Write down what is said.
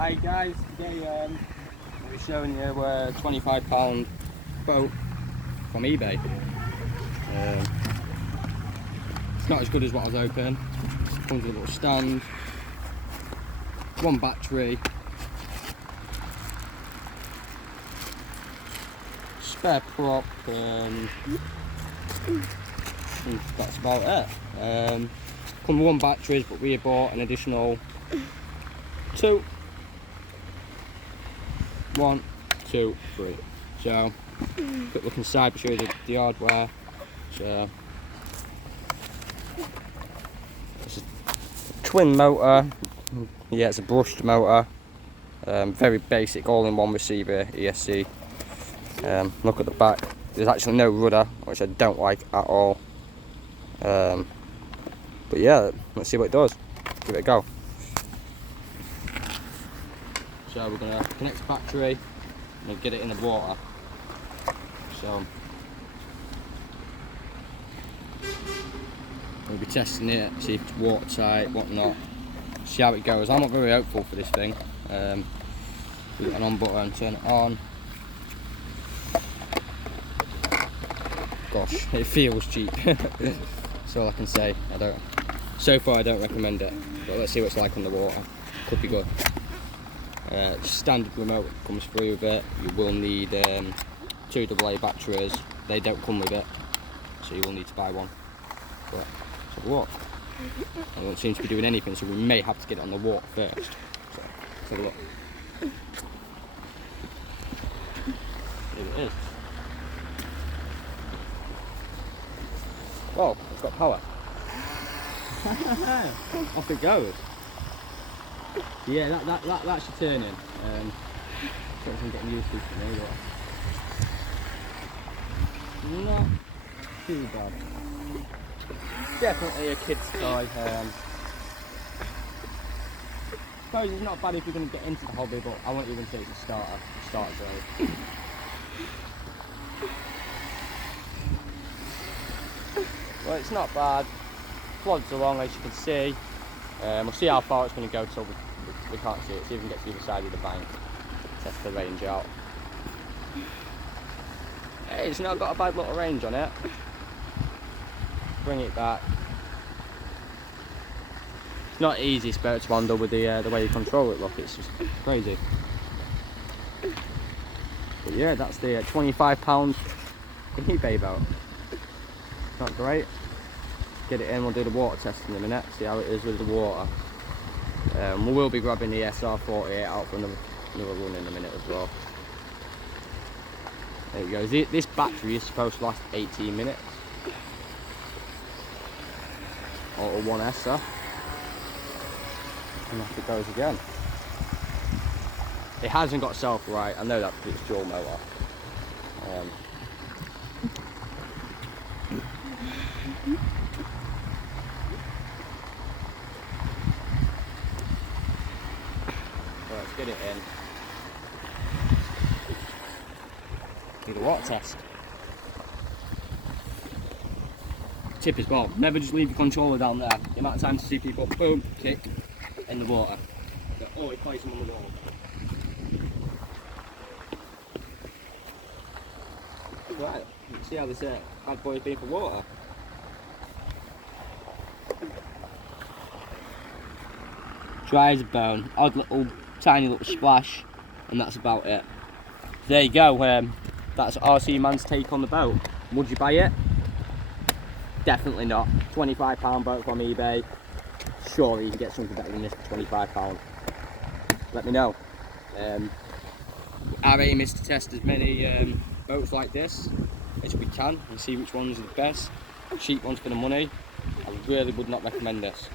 Hi guys, today we're showing you a £25 boat from eBay. It's not as good as what I was hoping. Comes with a little stand, one battery, spare prop, and that's about it. Come with one batteries, but we bought an additional two. 1, 2, 3. So, quick look inside to show you the hardware. So, it's a twin motor. Yeah, it's a brushed motor. Very basic, all-in-one receiver ESC. Look at the back. There's actually no rudder, which I don't like at all. But yeah, let's see what it does. Give it a go. So we're going to connect the battery and get it in the water. So we'll be testing it, see if it's watertight, whatnot, see how it goes. I'm not very hopeful for this thing. We got an on button, turn it on. Gosh, it feels cheap. That's all I can say. So far I don't recommend it, but let's see what it's like on the water. Could be good. Standard remote comes through with it. You will need 2 AA batteries. They don't come with it, so you will need to buy one. But let's have a look. It won't seem to be doing anything, so we may have to get it on the water first. So let's have a look. Here it is. Whoa, it's got power. Off it goes. Yeah, that should turn in. Something I'm getting used to for me, but not too bad. Definitely a kid's toy. Suppose it's not bad if you're going to get into the hobby, but I won't even say it's a starter grade. Well, it's not bad. Plods along, as you can see. We'll see how far it's going to go till we can't see it. See if we can get to the other side of the bank. Test the range out. Hey, it's not got a bad little range on it. Bring it back. It's not easy boat to handle with the way you control it. Look, it's just crazy. But yeah, that's the £25 eBay boat. Not great. Get it in, we'll do the water test in a minute, see how it is with the water. We will be grabbing the SR48 out for another run in a minute as well. There we go. This battery is supposed to last 18 minutes. Auto 1S, and off it goes again. It hasn't got self right, I know that because it's dual motor. Let's get it in. Do the water test. Tip as well, never just leave your controller down there. The amount of times you see people, boom, kick, in the water. They always place them on the wall. Right, let's see how this bad boy has been for water. Dry as a bone, odd little, tiny little splash, and that's about it. There you go, that's RC Man's take on the boat. Would you buy it? Definitely not. £25 boat from eBay. Surely you can get something better than this for £25. Let me know. Our aim is to test as many boats like this as we can and see which ones are the best. Cheap ones for the money. I really would not recommend this.